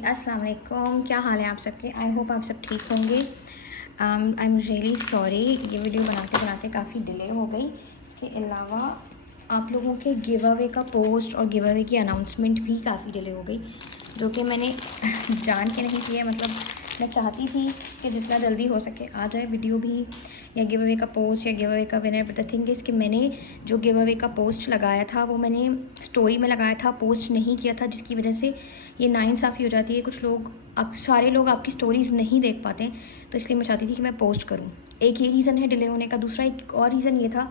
अस्सलाम वालेकुम। क्या हाल है आप सबके? आई होप आप सब ठीक होंगे। आई एम रियली सॉरी, ये वीडियो बनाते बनाते काफ़ी डिले हो गई। इसके अलावा आप लोगों के गिव अवे का पोस्ट और गिव अवे की अनाउंसमेंट भी काफ़ी डिले हो गई, जो कि मैंने जान के नहीं किया। मतलब मैं चाहती थी कि जितना जल्दी हो सके आ जाए वीडियो भी, या गिव अवे का पोस्ट या गिव अवे का winner. But the thing is कि मैंने जो गिव अवे का पोस्ट लगाया था वो मैंने स्टोरी में लगाया था, पोस्ट नहीं किया था, जिसकी वजह से ये नाइंसाफ़ी हो जाती है। कुछ लोग, आप सारे लोग आपकी स्टोरीज़ नहीं देख पाते हैं, तो इसलिए मैं चाहती थी कि मैं पोस्ट करूँ। एक ये रीज़न है डिले होने का। दूसरा एक और रीज़न ये था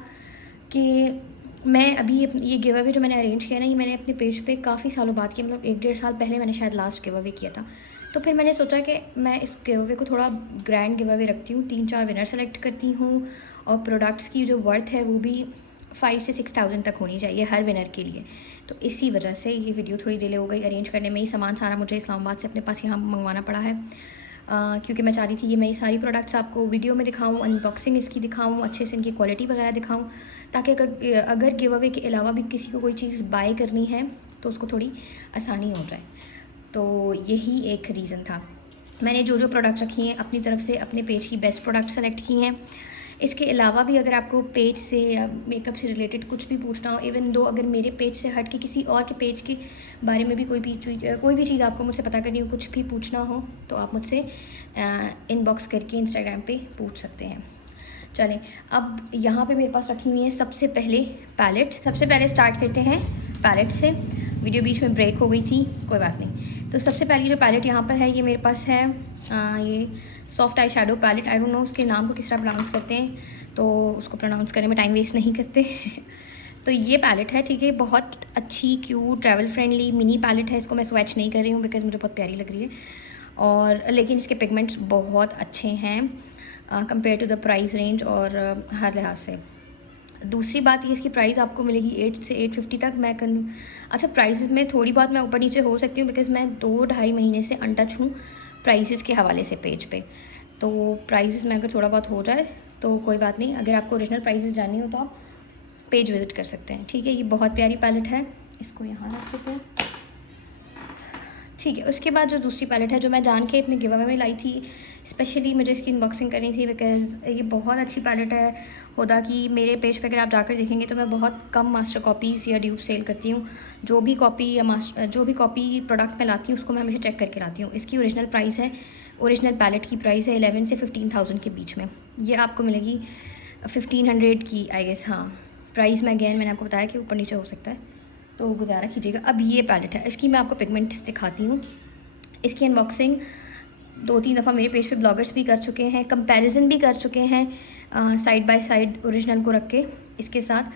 कि मैं अभी ये गिव अवे जो मैंने अरेंज किया ना, ये मैंने अपने पेज पे काफ़ी सालों बाद किया। मतलब 1-1.5 साल पहले मैंने शायद लास्ट गिव अवे किया था। तो फिर मैंने सोचा कि मैं इस गिव अवे को थोड़ा ग्रैंड गिव अवे रखती हूँ, 3-4 विनर सेलेक्ट करती हूँ, और प्रोडक्ट्स की जो वर्थ है वो भी 5 से 6,000 तक होनी चाहिए हर विनर के लिए। तो इसी वजह से ये वीडियो थोड़ी डिले हो गई। अरेंज करने में ही सामान सारा मुझे इस्लामाबाद से अपने पास यहाँ मंगवाना पड़ा है, क्योंकि मैं चाह रही थी ये मैं ये सारी प्रोडक्ट्स आपको वीडियो में दिखाऊं, अनबॉक्सिंग इसकी दिखाऊं, अच्छे से इनकी क्वालिटी वगैरह दिखाऊं, ताकि अगर गिव अवे के अलावा भी किसी को कोई चीज़ बाय करनी है तो उसको थोड़ी आसानी हो जाए। तो यही एक रीज़न था। मैंने जो जो प्रोडक्ट रखी हैं अपनी तरफ से अपने पेज की बेस्ट प्रोडक्ट सेलेक्ट की हैं। इसके अलावा भी अगर आपको पेज से या मेकअप से रिलेटेड कुछ भी पूछना हो, इवन दो अगर मेरे पेज से हट के किसी और के पेज के बारे में भी कोई भी चीज़ आपको मुझसे पता करनी हो, कुछ भी पूछना हो, तो आप मुझसे इनबॉक्स करके इंस्टाग्राम पे पूछ सकते हैं। चलें, अब यहाँ पे मेरे पास रखी हुई है सबसे पहले पैलेट्स। सबसे पहले स्टार्ट करते हैं पैलेट से। वीडियो बीच में ब्रेक हो गई थी, कोई बात नहीं। तो सबसे पहली जो पैलेट यहाँ पर है, ये मेरे पास है ये soft eyeshadow palette. I don't know उसके नाम को किस तरह प्रोनाउंस करते हैं, तो उसको प्रोनाउंस करने में टाइम वेस्ट नहीं करते। तो ये पैलेट है, ठीक है। बहुत अच्छी, cute, travel friendly mini palette है। इसको मैं स्वेच नहीं कर रही हूँ बिकॉज़ मुझे बहुत प्यारी लग रही है, और लेकिन इसके पिगमेंट्स बहुत अच्छे हैं compare to the price range और हर लिहाज से। दूसरी बात ये, इसकी प्राइस आपको मिलेगी 8 से 850 तक। अच्छा, प्राइसेस में थोड़ी बहुत मैं ऊपर नीचे हो सकती हूँ बिकॉज़ मैं 2-2.5 महीने से अनटच हूँ प्राइसेस के हवाले से पेज पे। तो प्राइसेस में अगर थोड़ा बहुत हो जाए तो कोई बात नहीं। अगर आपको ओरिजिनल प्राइसेस जाननी हो तो आप पेज विज़िट कर सकते हैं, ठीक है। ये बहुत प्यारी पैलेट है, इसको यहाँ रख देते हैं, ठीक है। उसके बाद जो दूसरी पैलेट है, जो मैं जान के अपने गिव अवे में लाई थी, स्पेशली मुझे इसकी अनबॉक्सिंग करनी थी बिकॉज़ ये बहुत अच्छी पैलेट है हुदा की। मेरे पेज पे अगर आप जाकर देखेंगे तो मैं बहुत कम मास्टर कॉपीज़ या ड्यूब सेल करती हूँ। जो भी कॉपी प्रोडक्ट मैं लाती हूँ उसको मैं हमेशा चेक करके लाती हूँ। इसकी ओरिजिनल प्राइस है, ओरिजिनल पैलेट की प्राइस है 11 से 15,000 के बीच में। ये आपको मिलेगी 1500 की, आई गेस। हाँ, प्राइस में अगेन मैंने आपको बताया कि ऊपर नीचे हो सकता है, तो गुजारा कीजिएगा। अब ये पैलेट है, इसकी मैं आपको पिगमेंट्स दिखाती हूँ। इसकी अनबॉक्सिंग 2-3 दफ़ा मेरे पेज पे ब्लॉगर्स भी कर चुके हैं, कंपैरिजन भी कर चुके हैं साइड बाय साइड ओरिजिनल को रख के इसके साथ।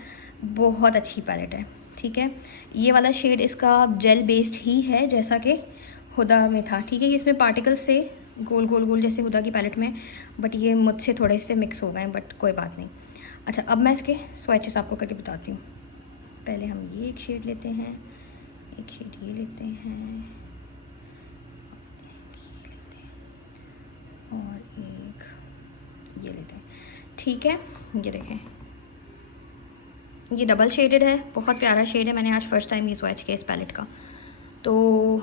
बहुत अच्छी पैलेट है, ठीक है। ये वाला शेड इसका जेल बेस्ड ही है जैसा कि हुदा में था, ठीक है। ये इसमें पार्टिकल्स से गोल गोल गोल जैसे हुदा की पैलेट में, बट ये मुझसे थोड़े से मिक्स हो गए, बट कोई बात नहीं। अच्छा, अब मैं इसके स्वैचेस आपको करके बताती हूँ। पहले हम ये एक शेड लेते हैं, एक शेड ये लेते हैं, और एक ये लेते हैं, ठीक है। ये देखें, ये डबल शेडेड है, बहुत प्यारा शेड है। मैंने आज फर्स्ट टाइम ये स्वैच किया इस पैलेट का, तो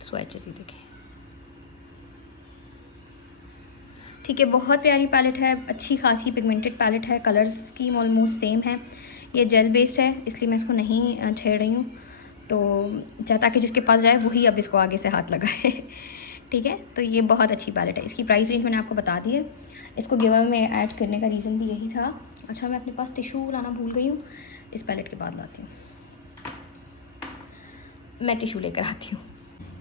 स्वैचेस ही देखें, ठीक है। बहुत प्यारी पैलेट है, अच्छी खासी पिगमेंटेड पैलेट है, कलर्स की ऑलमोस्ट सेम है। ये जेल बेस्ड है इसलिए मैं इसको नहीं छेड़ रही हूँ, तो ताकि जिसके पास जाए वही अब इसको आगे से हाथ लगाए। ठीक है, तो ये बहुत अच्छी पैलेट है। इसकी प्राइस रेंज मैंने आपको बता दी है। इसको गिव अवे में ऐड करने का रीज़न भी यही था। अच्छा, मैं अपने पास टिशू लाना भूल गई हूँ, इस पैलेट के बाद लाती हूँ, मैं टिशू लेकर आती हूँ।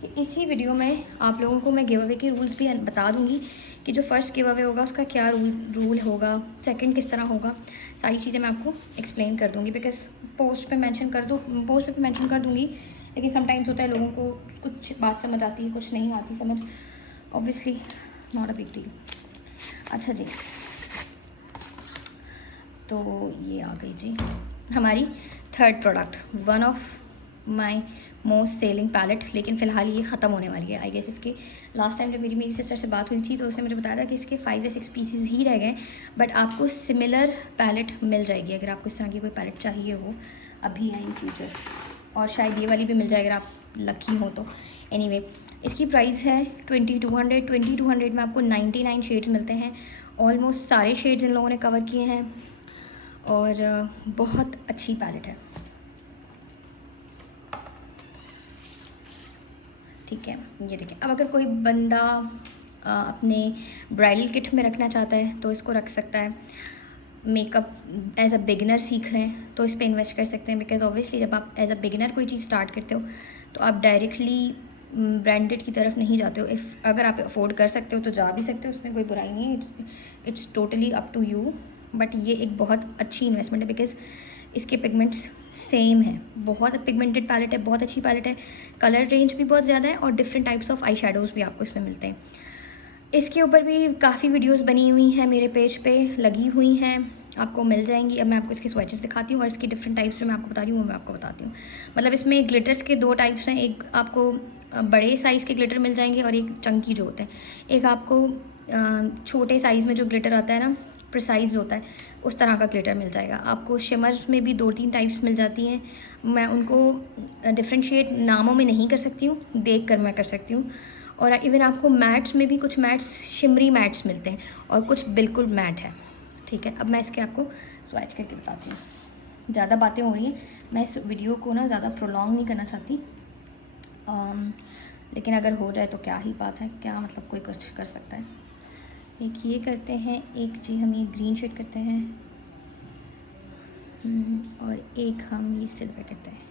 कि इसी वीडियो में आप लोगों को मैं गिव अवे के रूल्स भी बता दूँगी कि जो फर्स्ट गिव अवे होगा उसका क्या रूल होगा, सेकंड किस तरह होगा, सारी चीज़ें मैं आपको एक्सप्लेन कर दूँगी। बिकॉज़ पोस्ट पे मेंशन कर दूँगी, लेकिन समटाइम्स होता है लोगों को कुछ बात समझ आती है, कुछ नहीं आती समझ, obviously not a big deal. अच्छा जी, तो ये आ गई जी हमारी third product, one of my most selling palette. लेकिन फ़िलहाल ये ख़त्म होने वाली है, आई गेस। इसके लास्ट टाइम जब मेरी सिस्टर से बात हुई थी तो उसने मुझे बताया था कि इसके 5 या 6 पीसीज ही रह गए, बट आपको सिमिलर पैलेट मिल जाएगी अगर आपको इस तरह की कोई पैलेट चाहिए हो अभी या इन फ्यूचर, और शायद ये वाली भी मिल जाए अगर आप लकी हो तो। एनीवे, इसकी प्राइस है 2200। 2200 में आपको 99 शेड्स मिलते हैं। ऑलमोस्ट सारे शेड्स इन लोगों ने कवर किए हैं और बहुत अच्छी पैलेट है। ठीक है, ये देखिए। अब अगर कोई बंदा अपने ब्राइडल किट में रखना चाहता है तो इसको रख सकता है। मेकअप एज अ बिगिनर सीख रहे हैं तो इस पर इन्वेस्ट कर सकते हैं, बिकॉज ऑब्वियसली जब आप एज अ बिगिनर कोई चीज़ स्टार्ट करते हो तो आप डायरेक्टली ब्रांडेड की तरफ नहीं जाते हो। अगर आप अफोर्ड कर सकते हो तो जा भी सकते हो, उसमें कोई बुराई नहीं है। It's totally up to you. But ये एक बहुत अच्छी इन्वेस्टमेंट है बिकॉज इसके पिगमेंट्स सेम है। बहुत पिगमेंटेड पैलेट है, बहुत अच्छी पैलेट है। कलर रेंज भी बहुत ज़्यादा है और different types of eye shadows भी आपको इसमें मिलते हैं। इसके ऊपर भी काफ़ी वीडियोस बनी हुई हैं, मेरे पेज पे लगी हुई हैं, आपको मिल जाएंगी। अब मैं आपको इसके स्वैचेस दिखाती हूँ और इसकी डिफरेंट टाइप्स जो मैं आपको बता रही हूँ वो मैं आपको बताती हूँ। मतलब इसमें ग्लिटर्स के 2 टाइप्स हैं। एक आपको बड़े साइज़ के ग्लिटर मिल जाएंगे और एक चंकी जो होता है। एक आपको छोटे साइज़ में जो ग्लिटर आता है ना, प्रिसाइज होता है, उस तरह का ग्लिटर मिल जाएगा आपको। शिमर्स में भी 2-3 टाइप्स मिल जाती हैं। मैं उनको डिफ्रेंशिएट नामों में नहीं कर सकती हूँ, देख कर मैं कर सकती हूँ। और इवन आपको मैट्स में भी कुछ मैट्स शिमरी मैट्स मिलते हैं और कुछ बिल्कुल मैट है। ठीक है, अब मैं इसके आपको स्वैच करके बताती हूँ। ज़्यादा बातें हो रही हैं, मैं इस वीडियो को ना ज़्यादा प्रोलॉन्ग नहीं करना चाहती। लेकिन अगर हो जाए तो क्या ही बात है, क्या मतलब कोई कुछ कर सकता है। एक ये करते हैं, एक जी हम ये ग्रीन शेड करते हैं और एक हम ये सिल्वर करते हैं।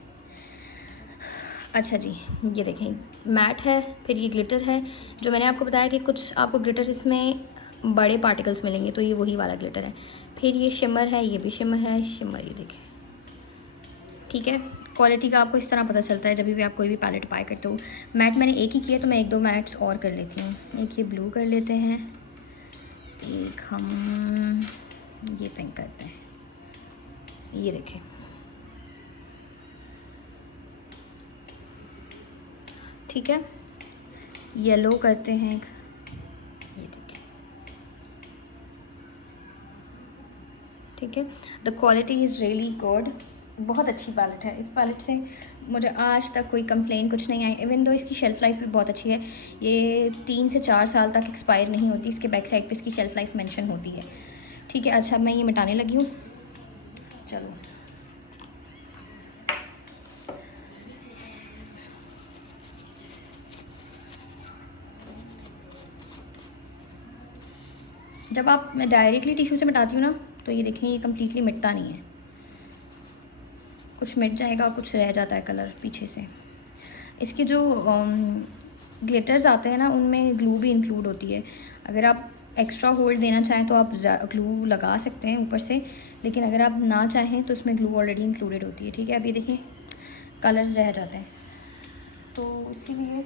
अच्छा जी, ये देखें मैट है, फिर ये ग्लिटर है। जो मैंने आपको बताया कि कुछ आपको ग्लिटर्स इसमें बड़े पार्टिकल्स मिलेंगे तो ये वही वाला ग्लिटर है। फिर ये शिमर है, ये भी शिमर है, शिमर ये देखें। ठीक है, क्वालिटी का आपको इस तरह पता चलता है जब भी आप कोई भी पैलेट बाय करते हो। मैट मैंने एक ही किया तो मैं 1-2 मैट्स और कर लेती हूँ। एक ये ब्लू कर लेते हैं, एक हम ये पिंक करते हैं। ये देखें, ठीक है। येलो करते हैं, ये देखिए। ठीक है, the quality is really good. बहुत अच्छी पैलेट है। इस पैलेट से मुझे आज तक कोई कंप्लेन कुछ नहीं आई। इवन दो इसकी शेल्फ़ लाइफ भी बहुत अच्छी है। ये 3 से 4 साल तक एक्सपायर नहीं होती। इसके बैक साइड पे इसकी शेल्फ़ लाइफ मेंशन होती है। ठीक है, अच्छा मैं ये मिटाने लगी हूँ। चलो, जब आप मैं डायरेक्टली टिश्यू से मिटाती हूँ ना तो ये देखें, ये कम्प्लीटली मिटता नहीं है। कुछ मिट जाएगा और कुछ रह जाता है कलर पीछे से। इसके जो ग्लिटर्स आते हैं ना, उनमें ग्लू भी इंक्लूड होती है। अगर आप एक्स्ट्रा होल्ड देना चाहें तो आप ग्लू लगा सकते हैं ऊपर से, लेकिन अगर आप ना चाहें तो उसमें ग्लू ऑलरेडी इंक्लूडेड होती है। ठीक है, अभी देखें कलर्स रह जाते हैं, तो इसीलिए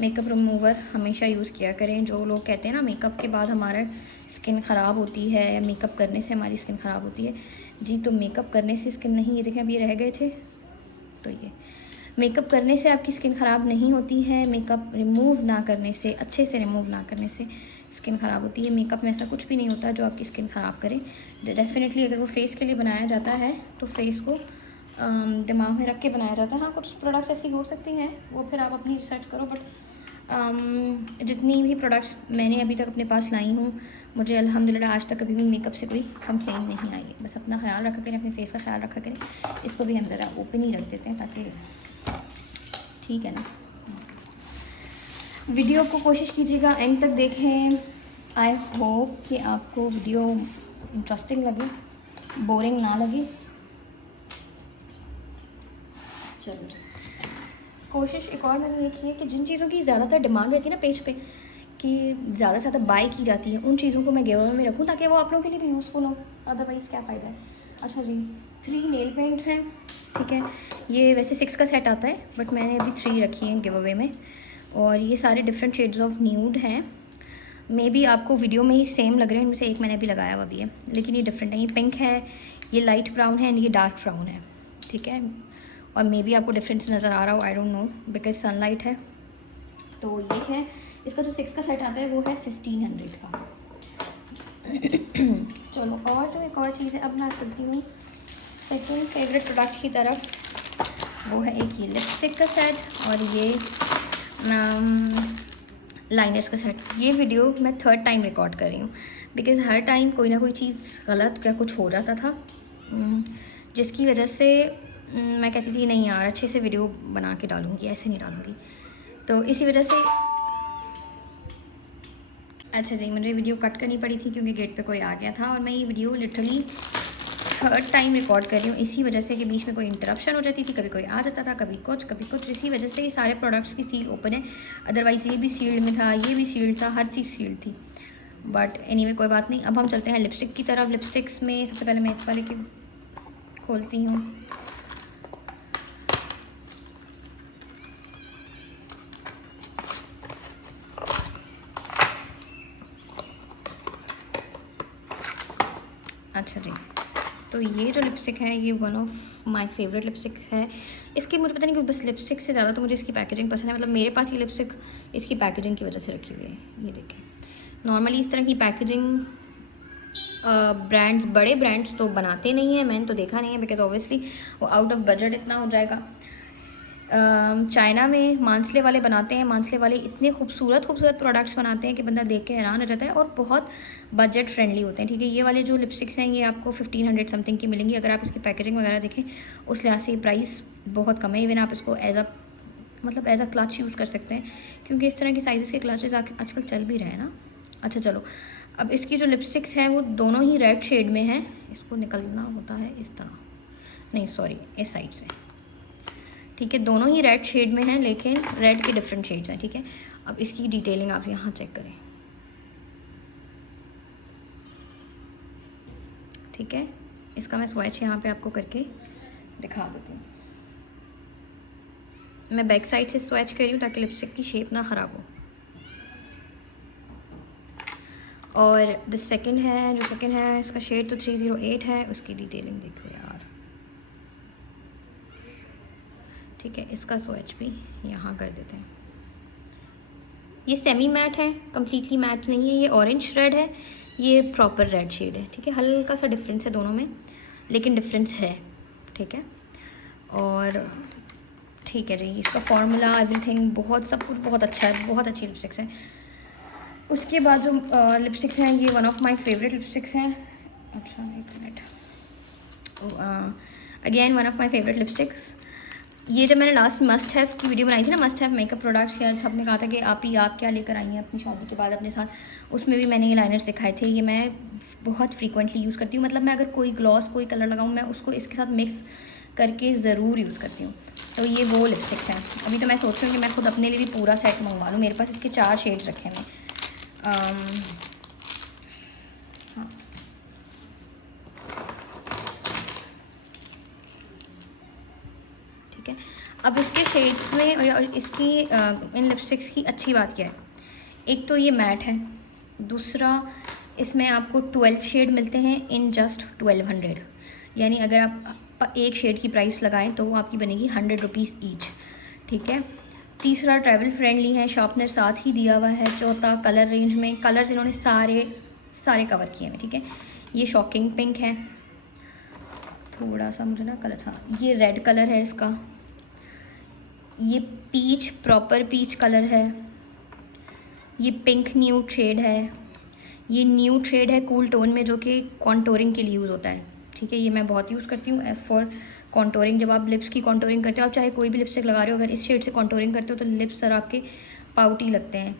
मेकअप रिमूवर हमेशा यूज़ किया करें। जो लोग कहते हैं ना मेकअप के बाद हमारा स्किन ख़राब होती है या मेकअप करने से हमारी स्किन ख़राब होती है, जी तो मेकअप करने से स्किन नहीं, ये देखें अभी रह गए थे, तो ये मेकअप करने से आपकी स्किन ख़राब नहीं होती है। मेकअप रिमूव ना करने से, अच्छे से रिमूव ना करने से स्किन ख़राब होती है। मेकअप में ऐसा कुछ भी नहीं होता जो आपकी स्किन ख़राब करे। डेफिनेटली अगर वो फेस के लिए बनाया जाता है तो फेस को दिमाग में रख के बनाया जाता है। हाँ, कुछ प्रोडक्ट्स ऐसी हो सकती हैं, वो फिर आप अपनी रिसर्च करो। बट जितनी भी प्रोडक्ट्स मैंने अभी तक अपने पास लाई हूँ, मुझे अल्हम्दुलिल्लाह आज तक कभी भी मेकअप से कोई कंप्लेन नहीं आई है। बस अपना ख्याल रखा करें, अपने फेस का ख्याल रखा करें। इसको भी हम ज़रा ओपन ही रख देते हैं ताकि, ठीक है ना। वीडियो को कोशिश कीजिएगा एंड तक देखें। आई होप कि आपको वीडियो इंटरेस्टिंग लगे, बोरिंग ना लगे। चलो, कोशिश एक और मैंने ये की है कि जिन चीज़ों की ज़्यादातर डिमांड रहती है ना पेज पे, कि ज़्यादा से ज़्यादा बाय की जाती है, उन चीज़ों को मैं गिव अवे में रखूँ ताकि वो आप लोगों के लिए भी यूज़फुल हो। अदरवाइज़ क्या फ़ायदा है। अच्छा जी, 3 नेल पेंट्स हैं। ठीक है, ये वैसे 6 का सेट आता है बट मैंने अभी 3 रखी हैं गिव अवे में, और ये सारे डिफरेंट शेड्स ऑफ न्यूड हैं। मे बी आपको वीडियो में ही सेम लग रहे हैं, इनमें से एक मैंने अभी लगाया हुआ भी है, लेकिन ये डिफरेंट है। ये पिंक है, ये लाइट ब्राउन है एंड ये डार्क ब्राउन है। ठीक है, और मे बी आपको डिफरेंस नज़र आ रहा हो, आई डोंट नो, बिकॉज सनलाइट है। तो ये है, इसका जो 6 का सेट आता है वो है 1500 का। चलो, और जो एक और चीज़ है, अब मैं चलती हूँ सेकेंड फेवरेट प्रोडक्ट की तरफ। वो है एक ये लिपस्टिक का सेट, और ये लाइनर्स का सेट। ये वीडियो मैं थर्ड टाइम रिकॉर्ड कर रही हूँ बिकॉज़ हर टाइम कोई ना कोई चीज़ गलत क्या कुछ हो जाता था, जिसकी वजह से मैं कहती थी नहीं यार अच्छे से वीडियो बना के डालूँगी, ऐसे नहीं डालूँगी। तो इसी वजह से अच्छा जी, मुझे वीडियो कट करनी पड़ी थी क्योंकि गेट पे कोई आ गया था और मैं ये video literally third time record कर रही हूँ इसी वजह से कि बीच में कोई इंटरप्शन हो जाती थी, कभी कोई आ जाता था, कभी कुछ। इसी वजह से ये सारे प्रोडक्ट्स की सील ओपन है, अदरवाइज़ ये भी सील्ड में था, ये भी सील्ड था, हर चीज़ सील्ड थी। बट एनीवे कोई बात नहीं। अब हम चलते हैं लिपस्टिक की तरफ। लिपस्टिक्स में सबसे पहले मैं इस वाले की खोलती हूँ। अच्छा जी, तो ये जो लिपस्टिक है ये one of my favourite lipstick है। इसकी मुझे पता नहीं क्यों बस लिपस्टिक से ज़्यादा तो मुझे इसकी पैकेजिंग पसंद है। मतलब मेरे पास ये लिपस्टिक इसकी पैकेजिंग की वजह से रखी हुई है। ये देखें, नॉर्मली इस तरह की पैकेजिंग ब्रांड्स, बड़े ब्रांड्स तो बनाते नहीं हैं, मैंने तो देखा नहीं है बिकॉज ऑब्वियसली वो आउट ऑफ बजट इतना हो जाएगा। चाइना में मानसले वाले बनाते हैं, मानसले वाले इतने खूबसूरत प्रोडक्ट्स बनाते हैं कि बंदा देख के हैरान हो जाता है और बहुत बजट फ्रेंडली होते हैं। ठीक है, ये वाले जो लिपस्टिक्स हैं ये आपको 1500 समथिंग की मिलेंगी। अगर आप इसकी पैकेजिंग वगैरह देखें उस लिहाज से ये प्राइस बहुत कम है। इवन आप इसको एज अ क्लच यूज़ कर सकते हैं क्योंकि इस तरह की साइज़ के क्लचेज़ आजकल चल भी रहे हैं ना। अच्छा चलो, अब इसकी जो लिपस्टिक्स हैं वो दोनों ही रेड शेड में हैं। इसको निकलना होता है इस तरह, नहीं सॉरी इस साइड से। ठीक है, दोनों ही रेड शेड में हैं लेकिन रेड के डिफरेंट शेड्स हैं। ठीक है, अब इसकी डिटेलिंग आप यहाँ चेक करें। ठीक है, इसका मैं स्वैच यहाँ पे आपको करके दिखा देती हूँ। मैं बैक साइड से स्वैच कर रही हूँ ताकि लिपस्टिक की शेप ना ख़राब हो। और द सेकंड है, जो सेकंड है इसका शेड तो 308 है। उसकी डिटेलिंग देखो यार। ठीक है, इसका स्वैच भी यहाँ कर देते हैं। ये सेमी मैट है, कम्प्लीटली मैट नहीं है। ये ऑरेंज रेड है, ये प्रॉपर रेड शेड है। ठीक है, हल्का सा डिफरेंस है दोनों में लेकिन डिफरेंस है। ठीक है, और ठीक है जी, इसका फार्मूला एवरीथिंग बहुत सब कुछ बहुत अच्छा है, बहुत अच्छी लिपस्टिक्स है। उसके बाद जो लिपस्टिक्स हैं ये one of my favourite lipsticks हैं। अच्छा एक minute, again one of my favourite lipsticks. ये जब मैंने लास्ट मस्ट हैव की वीडियो बनाई थी ना, मस्ट हैव मेकअप प्रोडक्ट्स, या सबने कहा था कि आप क्या लेकर आई हैं अपनी शादी के बाद अपने साथ, उसमें भी मैंने ये लाइनर्स दिखाए थे। ये मैं बहुत फ्रीक्वेंटली यूज़ करती हूँ। मतलब मैं अगर कोई ग्लॉस कोई कलर लगाऊँ मैं उसको इसके साथ मिक्स करके ज़रूर यूज़ करती हूँ। तो ये वो लिपस्टिक्स हैं। अभी तो मैं सोच रही हूँ कि मैं खुद अपने लिए भी पूरा सेट मंगवा लूँ। मेरे पास इसके 4 शेड्स रखे हैं। हाँ, ठीक है, अब इसके शेड्स में और इसकी इन लिपस्टिक्स की अच्छी बात क्या है, एक तो ये मैट है, दूसरा इसमें आपको 12 शेड मिलते हैं इन जस्ट 1200। यानी अगर आप एक शेड की प्राइस लगाएं तो वो आपकी बनेगी 100 रुपीज़ ईच। ठीक है, तीसरा ट्रैवल फ्रेंडली है, शॉर्पनर साथ ही दिया हुआ है। चौथा कलर रेंज में कलर्स इन्होंने सारे कवर किए हैं। ठीक है, ये शॉकिंग पिंक है, थोड़ा सा मुझे ना कलर सा, ये रेड कलर है इसका, ये पीच प्रॉपर पीच कलर है, ये पिंक न्यूड शेड है, ये न्यूड शेड है कूल टोन में जो कि कॉन्टोरिंग के लिए यूज़ होता है। ठीक है, ये मैं बहुत यूज़ करती हूँ फॉर कॉन्टोरिंग। जब आप लिप्स की कॉन्टोरिंग करते हो, आप चाहे कोई भी लिपस्टिक लगा रहे हो, अगर इस शेड से कॉन्टोरिंग करते हो तो लिप्स सर आपके पाउटी लगते हैं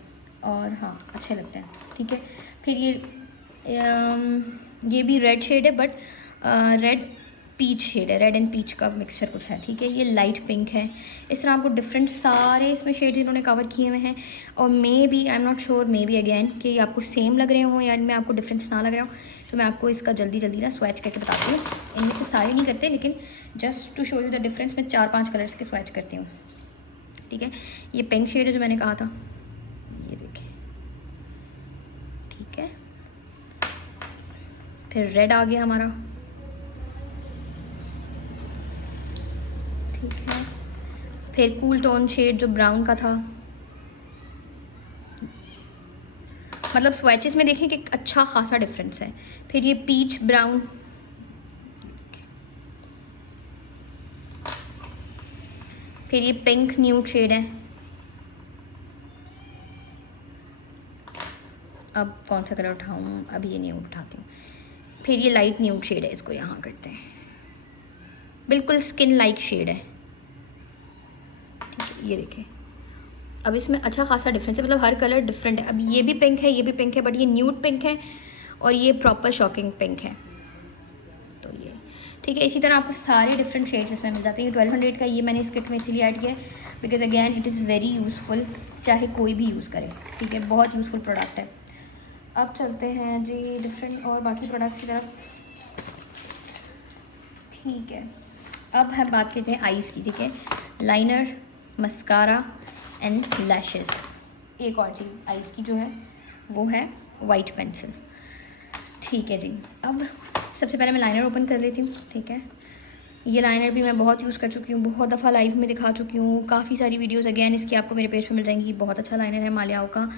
और हाँ अच्छे लगते हैं। ठीक है, फिर ये भी रेड शेड है बट रेड पीच शेड है, रेड एंड पीच का मिक्सचर कुछ है। ठीक है, ये लाइट पिंक है। इस तरह आपको डिफरेंट सारे इसमें शेड्स इन्होंने कवर किए हुए हैं। और maybe I am not sure, maybe again कि ये आपको सेम लग रहे हों या इनमें आपको डिफरेंस ना लग रहा हो, तो मैं आपको इसका जल्दी ना स्वैच करके बताती हूँ। इनमें से सारे नहीं करते लेकिन just to show you the difference मैं 4-5 कलर्स के स्वैच करती हूँ। ठीक है, ये पिंक शेड है जो मैंने कहा था, ये देखिए। ठीक है, फिर रेड आ गया हमारा। ठीक है, फिर कूल टोन शेड जो ब्राउन का था। मतलब स्वैचेस में देखें कि अच्छा खासा डिफरेंस है। फिर ये पीच ब्राउन, फिर ये पिंक न्यूड शेड है, अब कौन सा कलर उठाऊँ, अब ये न्यूड उठाती हूँ। फिर ये लाइट न्यूड शेड है, इसको यहाँ करते हैं, बिल्कुल स्किन लाइक शेड है। ठीक है, ये देखिए अब इसमें अच्छा खासा डिफरेंस है, मतलब हर कलर डिफरेंट है। अब ये भी पिंक है, ये भी पिंक है, बट ये न्यूड पिंक है और ये प्रॉपर शॉकिंग पिंक है। तो ये ठीक है। इसी तरह आपको सारे डिफरेंट शेड्स इसमें मिल जाते हैं। 1200 का ये मैंने इस किट में इसीलिए ऐड किया है because again it is very useful, चाहे कोई भी यूज़ करे। ठीक है, बहुत यूज़फुल प्रोडक्ट है। अब चलते हैं जी डिफरेंट और बाकी प्रोडक्ट्स की तरफ। ठीक है, अब हम बात करते हैं आईज़ की। ठीक है, लाइनर, मस्कारा एंड लैशेस। एक और चीज़ आईज़ की जो है वो है वाइट पेंसिल। ठीक है जी, अब सबसे पहले मैं लाइनर ओपन कर लेती हूँ। ठीक है, ये लाइनर भी मैं बहुत यूज़ कर चुकी हूँ, बहुत दफ़ा लाइव में दिखा चुकी हूँ, काफ़ी सारी वीडियोस अगेन इसकी आपको मेरे पेज पे मिल जाएंगी। बहुत अच्छा लाइनर है मालियाओ का।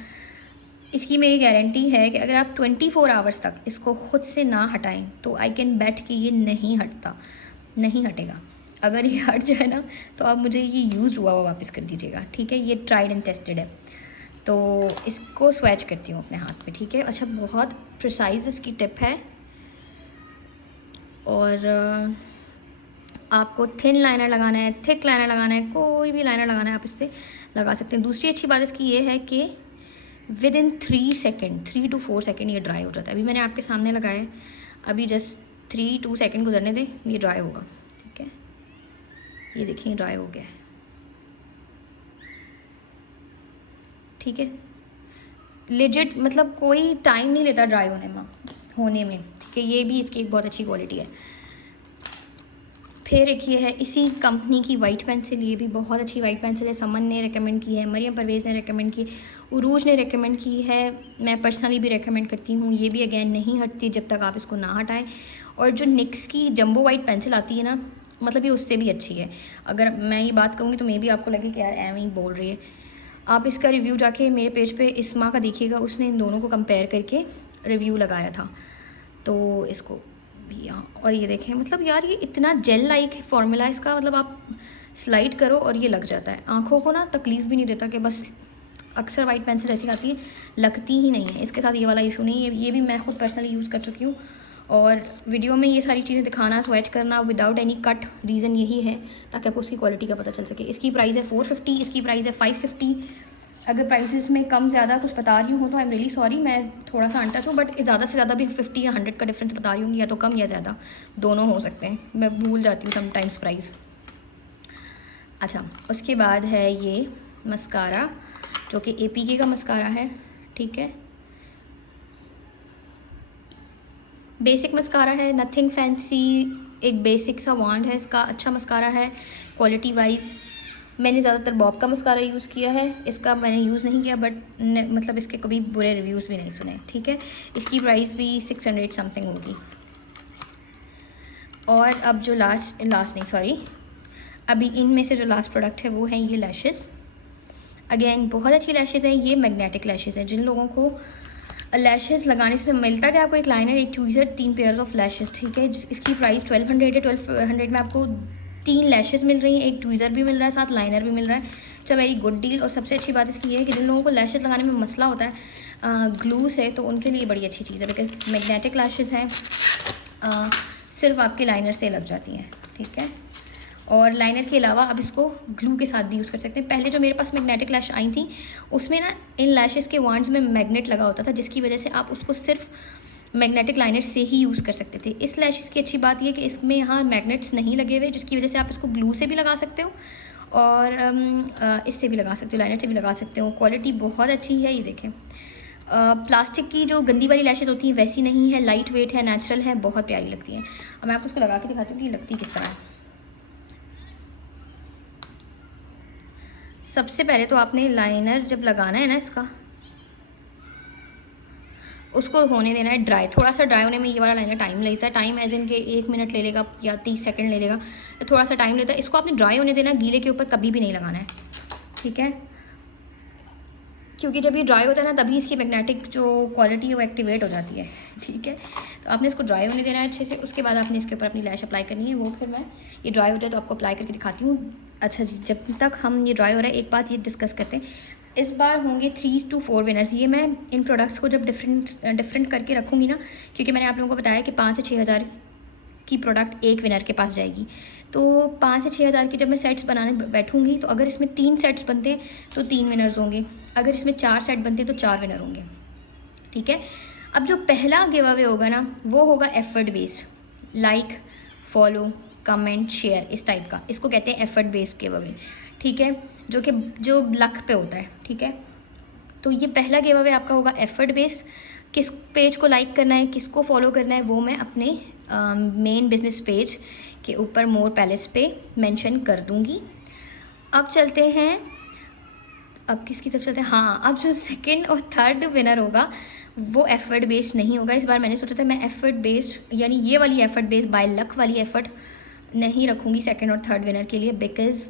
इसकी मेरी गारंटी है कि अगर आप 24 आवर्स तक इसको ख़ुद से ना हटाएं तो आई कैन बेट कि ये नहीं हटता, नहीं हटेगा। अगर ये हट जाए ना तो आप मुझे ये यूज़ हुआ वापस कर दीजिएगा। ठीक है, ये ट्राइड एंड टेस्टेड है। तो इसको स्वैच करती हूँ अपने हाथ पे। ठीक है, अच्छा बहुत प्रिसाइज इसकी टिप है और आपको थिन लाइनर लगाना है, थिक लाइनर लगाना है, कोई भी लाइनर लगाना है आप इससे लगा सकते हैं। दूसरी अच्छी बात इसकी ये है कि with in 3 second, 3 to 4 second ये ड्राई हो जाता है। अभी मैंने आपके सामने लगाया है, अभी जस्ट 3-2 सेकेंड गुजरने दें, ये ड्राई होगा। ठीक है, ये देखिए ड्राई हो गया है। ठीक है, लेजिट मतलब कोई टाइम नहीं लेता ड्राई होने में। ठीक है, ये भी इसकी एक बहुत अच्छी क्वालिटी है। फिर एक ये है इसी कंपनी की वाइट पेंसिल, ये भी बहुत अच्छी वाइट पेंसिल है। समन ने रेकमेंड की है, मरियम परवेज़ ने रेकमेंड की, उरूज ने रेकमेंड की है, मैं पर्सनली भी रेकमेंड करती हूँ। ये भी अगेन नहीं हटती जब तक आप इसको ना हटाएं। और जो निक्स की जंबो वाइट पेंसिल आती है ना, मतलब ये उससे भी अच्छी है। अगर मैं ये बात कहूँगी तो मे भी आपको लगे कि यार एम ही बोल रही है। आप इसका रिव्यू जाके मेरे पेज पे इस्मा का देखिएगा, उसने इन दोनों को कंपेयर करके रिव्यू लगाया था। तो इसको भी यहाँ, और ये देखें मतलब यार ये इतना जेल लाइक फॉर्मूला इसका, मतलब आप स्लाइड करो और ये लग जाता है। आँखों को ना तकलीफ़ भी नहीं देता कि बस अक्सर वाइट पेंसिल ऐसी आती है लगती ही नहीं है। इसके साथ ये वाला इशू नहीं है। ये भी मैं खुद पर्सनली यूज़ कर चुकी हूँ और वीडियो में ये सारी चीज़ें दिखाना, स्वैच करना विदाउट एनी कट, रीज़न यही है ताकि आपको उसकी क्वालिटी का पता चल सके। इसकी प्राइस है 450, इसकी प्राइस है 550। अगर प्राइसेस में कम ज़्यादा कुछ बता रही हूँ तो आई एम रियली सॉरी, मैं थोड़ा सा अनटच हूँ, बट ज़्यादा से ज़्यादा भी 50 या 100 का डिफरेंस बता रही हूँ, या तो कम या ज़्यादा दोनों हो सकते हैं, मैं भूल जाती हूँ समटाइम्स प्राइस। अच्छा, उसके बाद है ये मस्कारा जो कि APK का मस्कारा है। ठीक है, बेसिक मस्कारा है, नथिंग फैंसी, एक बेसिक सा वांड है इसका। अच्छा मस्कारा है क्वालिटी वाइज। मैंने ज़्यादातर बॉब का मस्कारा यूज़ किया है, इसका मैंने यूज़ नहीं किया, बट मतलब इसके कभी बुरे रिव्यूज़ भी नहीं सुने। ठीक है, इसकी प्राइस भी 600 समथिंग होगी। और अब जो लास्ट नहीं सॉरी, अभी इनमें से जो लास्ट प्रोडक्ट है वो है ये लैशेस। अगेन बहुत अच्छी लैशेज़ हैं, ये मैग्नेटिक लैशेज़ हैं। जिन लोगों को लैशेज़ लगाने से मिलता है आपको एक लाइनर, एक ट्वीज़र, 3 पेयर्स ऑफ लैशेज़। ठीक है, इसकी प्राइस 1200 है। 1200 में आपको 3 लैशेज़ मिल रही हैं, एक ट्वीज़र भी मिल रहा है, साथ लाइनर भी मिल रहा है। It's a very good deal. और सबसे अच्छी बात इसकी ये है कि जिन लोगों को लैशेज़ लगाने में मसला होता है ग्लू से, तो उनके लिए बड़ी अच्छी चीज़ है बिकॉज मैग्नेटिक लैशेज़ हैं, सिर्फ आपके लाइनर से लग जाती हैं। ठीक है, और लाइनर के अलावा अब इसको ग्लू के साथ भी यूज़ कर सकते हैं। पहले जो मेरे पास मैग्नेटिक लैश आई थी उसमें ना इन लैशेज़ के वांड्स में मैग्नेट लगा होता था, जिसकी वजह से आप उसको सिर्फ मैग्नेटिक लाइनर से ही यूज़ कर सकते थे। इस लैशेज़ की अच्छी बात यह कि इसमें यहाँ मैग्नेट्स नहीं लगे हुए, जिसकी वजह से आप इसको ग्लू से भी लगा सकते हो और इससे भी लगा सकते हो, लाइनर से भी लगा सकते हो। क्वालिटी बहुत अच्छी है। ये देखें, प्लास्टिक की जो गंदी वाली लैशेज़ होती हैं वैसी नहीं है, लाइट वेट है, नेचुरल है, बहुत प्यारी लगती हैं। अब मैं आपको उसको लगा के दिखाती हूँ कि लगती किस तरह है। सबसे पहले तो आपने लाइनर जब लगाना है ना इसका, उसको होने देना है ड्राई। थोड़ा सा ड्राई होने में ये वाला लाइनर टाइम लगता है, टाइम एज इन के 1 मिनट ले लेगा या 30 सेकंड ले लेगा, तो थोड़ा सा टाइम लेता है। इसको आपने ड्राई होने देना, गीले के ऊपर कभी भी नहीं लगाना है। ठीक है, क्योंकि जब ये ड्राई होता है ना तभी इसकी मैग्नेटिक जो क्वालिटी है वो एक्टिवेट हो जाती है। ठीक है, तो आपने इसको ड्राई होने देना है अच्छे से, उसके बाद आपने इसके ऊपर अपनी लैश अप्लाई करनी है। वो फिर मैं ये ड्राई हो जाए तो आपको अप्लाई करके दिखाती हूँ। अच्छा जी, जब तक हम ये ड्राई हो रहा है एक बात ये डिस्कस करते हैं, इस बार होंगे 3 to 4 विनर्स। ये मैं इन प्रोडक्ट्स को जब डिफरेंट करके रखूँगी ना, क्योंकि मैंने आप लोगों को बताया कि 5 से 6 हज़ार की प्रोडक्ट एक विनर के पास जाएगी। तो 5 से 6 हज़ार की जब मैं सेट्स बनाने बैठूँगी तो अगर इसमें 3 सेट्स बनते हैं तो 3 विनर्स होंगे, अगर इसमें 4 सेट बनते हैं तो 4 विनर होंगे। ठीक है। अब जो पहला गिव अवे होगा ना वो होगा effort based, like, follow, comment, share, इस टाइप का। इसको कहते हैं एफर्ट बेस्ड गिव अवे। ठीक है, जो लक पे होता है। ठीक है, तो ये पहला गिव अवे आपका होगा एफर्ट बेस्ड। किस पेज को लाइक करना है, किसको फॉलो करना है, वो मैं अपने मेन बिजनेस पेज के ऊपर मोर पैलेस पे मेंशन कर दूंगी। अब चलते हैं, अब किसकी तरफ चलते हैं। हाँ, अब जो सेकंड और थर्ड विनर होगा वो एफर्ट बेस्ड नहीं होगा। इस बार मैंने सोचा था मैं एफर्ट बेस्ड यानी ये वाली एफर्ट बेस्ड बाय लक वाली एफर्ट नहीं रखूँगी सेकंड और थर्ड विनर के लिए, बिकॉज़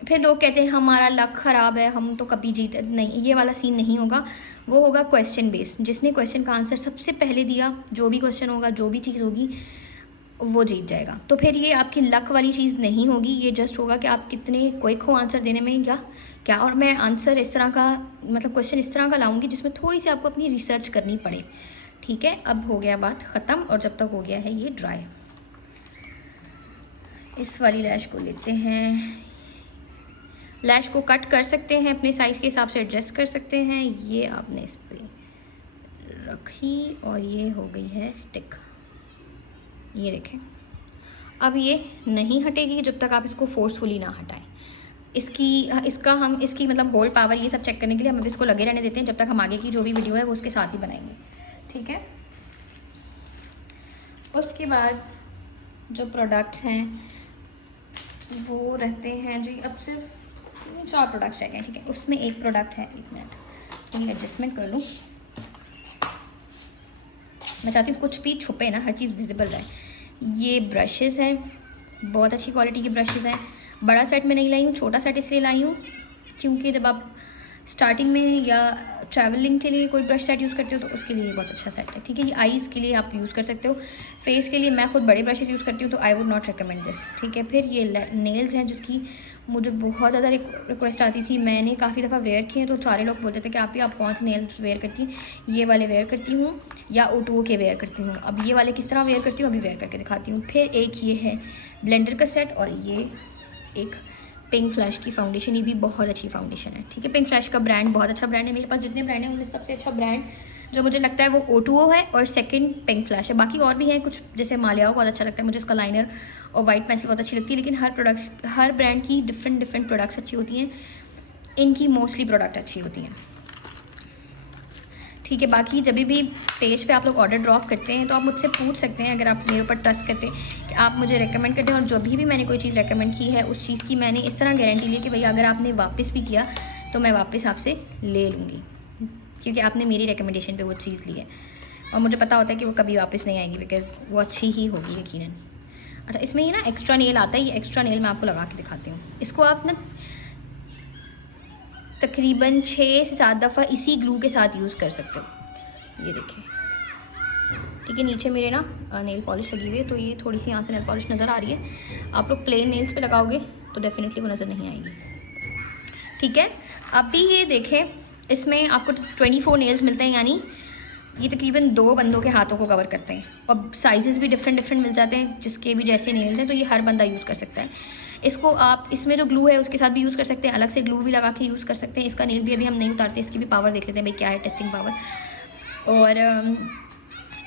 फिर लोग कहते हैं हमारा लक ख़राब है, हम तो कभी जीते नहीं। ये वाला सीन नहीं होगा, वो होगा क्वेश्चन बेस्ड। जिसने क्वेश्चन का आंसर सबसे पहले दिया, जो भी क्वेश्चन होगा, जो भी चीज़ होगी, वो जीत जाएगा। तो फिर ये आपकी लक वाली चीज़ नहीं होगी, ये जस्ट होगा कि आप कितने क्विक हो आंसर देने में या क्या। और मैं आंसर इस तरह का, मतलब क्वेश्चन इस तरह का लाऊंगी जिसमें थोड़ी सी आपको अपनी रिसर्च करनी पड़े। ठीक है, अब हो गया बात ख़त्म। और जब तक हो गया है ये ड्राई, इस वाली लैश को लेते हैं। लैश को कट कर सकते हैं, अपने साइज़ के हिसाब से एडजस्ट कर सकते हैं। ये आपने इस पर रखी और ये हो गई है स्टिक। ये देखें, अब ये नहीं हटेगी जब तक आप इसको फोर्सफुली ना हटाएं। इसकी मतलब होल्ड पावर ये सब चेक करने के लिए हम अब इसको लगे रहने देते हैं जब तक हम आगे की जो भी वीडियो है वो उसके साथ ही बनाएंगे। ठीक है, उसके बाद जो प्रोडक्ट्स हैं वो रहते हैं जी, अब सिर्फ 4 प्रोडक्ट्स रह गए। ठीक है, उसमें एक प्रोडक्ट है, 1 मिनट ये एडजस्टमेंट कर लूँ। मैं चाहती हूँ कुछ भी छुपे ना, हर चीज़ विजिबल रहे। ये ब्रशेज़ हैं, बहुत अच्छी क्वालिटी के ब्रशेज़ हैं। बड़ा सेट में नहीं लाई हूँ, छोटा सेट इसलिए लाई हूँ क्योंकि जब आप स्टार्टिंग में या ट्रैवलिंग के लिए कोई ब्रश सेट यूज़ करते हो तो उसके लिए बहुत अच्छा सेट है। ठीक है, ये आईज़ के लिए आप यूज़ कर सकते हो। फेस के लिए मैं खुद बड़े ब्रशेज़ यूज़ करती हूँ तो I would not recommend this. ठीक है, फिर ये नेल्स हैं जिसकी मुझे बहुत ज़्यादा रिक्वेस्ट आती थी। मैंने काफ़ी दफ़ा वेयर किए हैं तो सारे लोग बोलते थे कि आप कौन से नेल्स वेयर करती हैं। ये वाले वेयर करती हूँ या O2O के वेयर करती हूँ। अब ये वाले किस तरह वेयर करती हूँ अभी वेयर करके दिखाती हूँ। फिर एक ये है ब्लेंडर का सेट और ये एक पिंक फ्लैश की फाउंडेशन। ये भी बहुत अच्छी फाउंडेशन है। ठीक है, पिंक फ्लैश का ब्रांड बहुत अच्छा ब्रांड है। मेरे पास जितने ब्रांड हैं उनमें सबसे अच्छा ब्रांड जो मुझे लगता है वो O2O है और सेकंड पिंक फ्लैश है। बाकी और भी हैं कुछ, जैसे मालियाओ बहुत अच्छा लगता है मुझे, इसका लाइनर और वाइट पेंसिल बहुत अच्छी लगती है। लेकिन हर ब्रांड की डिफरेंट प्रोडक्ट्स अच्छी होती हैं। इनकी मोस्टली प्रोडक्ट अच्छी होती हैं। ठीक है, बाकी जब भी पेज पे आप लोग ऑर्डर ड्रॉप करते हैं तो आप मुझसे पूछ सकते हैं, अगर आप मेरे ऊपर ट्रस्ट करते हैं, कि आप मुझे रेकमेंड करते हैं। और जो भी मैंने कोई चीज़ रेकमेंड की है उस चीज़ की मैंने इस तरह गारंटी ली कि भई अगर आपने वापस भी किया तो मैं वापस आपसे ले लूँगी, क्योंकि आपने मेरी रिकमेंडेशन पे वो चीज़ ली है और मुझे पता होता है कि वो कभी वापस नहीं आएगी, बिकॉज़ वो अच्छी ही होगी यकीनन। अच्छा, इसमें ये ना एक्स्ट्रा नेल आता है, ये एक्स्ट्रा नेल मैं आपको लगा के दिखाती हूँ। इसको आप ना तकरीबन 6 से 7 दफ़ा इसी ग्लू के साथ यूज़ कर सकते हो। ये देखिए, ठीक है, नीचे मेरे ना नेल पॉलिश लगी हुई है तो ये थोड़ी सी यहाँ से नेल पॉलिश नज़र आ रही है। आप लोग प्लेन नेल्स पे लगाओगे तो डेफिनेटली वो नज़र नहीं आएगी। ठीक है, अभी ये देखें, इसमें आपको 24 नेल्स मिलते हैं, यानी ये तकरीबन 2 बंदों के हाथों को कवर करते हैं। और साइजेस भी डिफरेंट मिल जाते हैं, जिसके भी जैसे नेल्स हैं, तो ये हर बंदा यूज़ कर सकता है। इसको आप इसमें जो ग्लू है उसके साथ भी यूज़ कर सकते हैं, अलग से ग्लू भी लगा के यूज़ कर सकते हैं। इसका नेल भी अभी हम नहीं उतारते, इसकी भी पावर देख लेते हैं भाई क्या है, टेस्टिंग पावर। और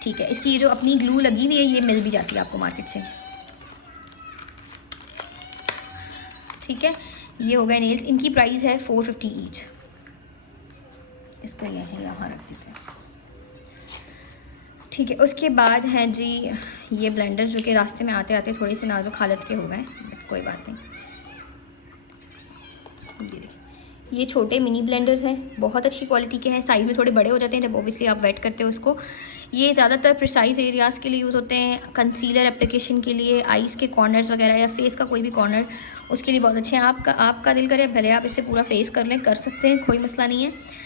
ठीक है, इसकी ये जो अपनी ग्लू लगी हुई है ये मिल भी जाती है आपको मार्केट से। ठीक है, ये हो गए नेल्स। इनकी प्राइस है 450 ईच। इसको यहाँ रख देते हैं। ठीक है, उसके बाद हैं जी ये ब्लेंडर, जो कि रास्ते में आते आते थोड़े से नाजुक हालत के हो गए, बट कोई बात नहीं। ये देखिए, ये छोटे मिनी ब्लेंडर्स हैं, बहुत अच्छी क्वालिटी के हैं। साइज़ में थोड़े बड़े हो जाते हैं जब ओबियसली आप वेट करते हो उसको। ये ज़्यादातर प्रिसाइज एरियाज़ के लिए यूज़ होते हैं, कंसीलर एप्लीकेशन के लिए, आईज़ के कॉर्नर्स वगैरह या फेस का कोई भी कॉर्नर, उसके लिए बहुत अच्छे हैं। आपका दिल करे भले आप इससे पूरा फेस कर लें, कर सकते हैं, कोई मसला नहीं है।